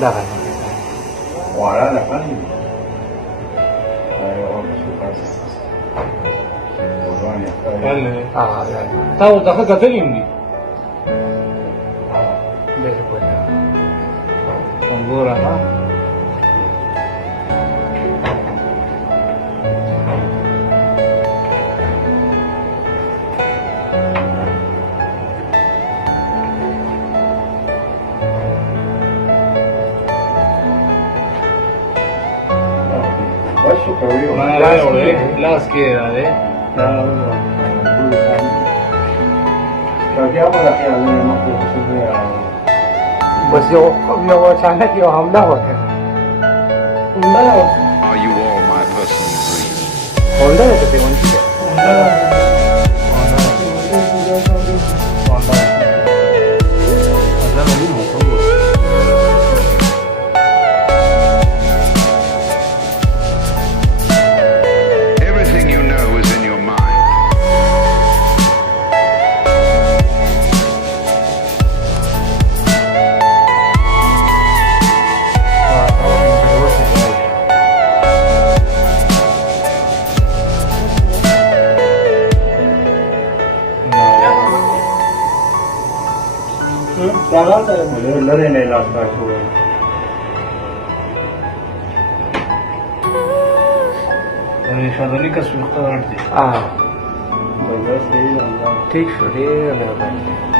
دغه واړه ده کنه او څه کارس ورانه تا دغه کتلیم دي بالکل څنګه ها Las queda, ¿eh? Pues yo achanak yo हमला हो गया Are you all my personal dreams? Honda है तो कौन सी है होंडा मतलब नहीं होता वो Everything you know is in your mind. लड़े नहीं लगता छोड़ शादी का सुख तो हाँ बस यही ठीक है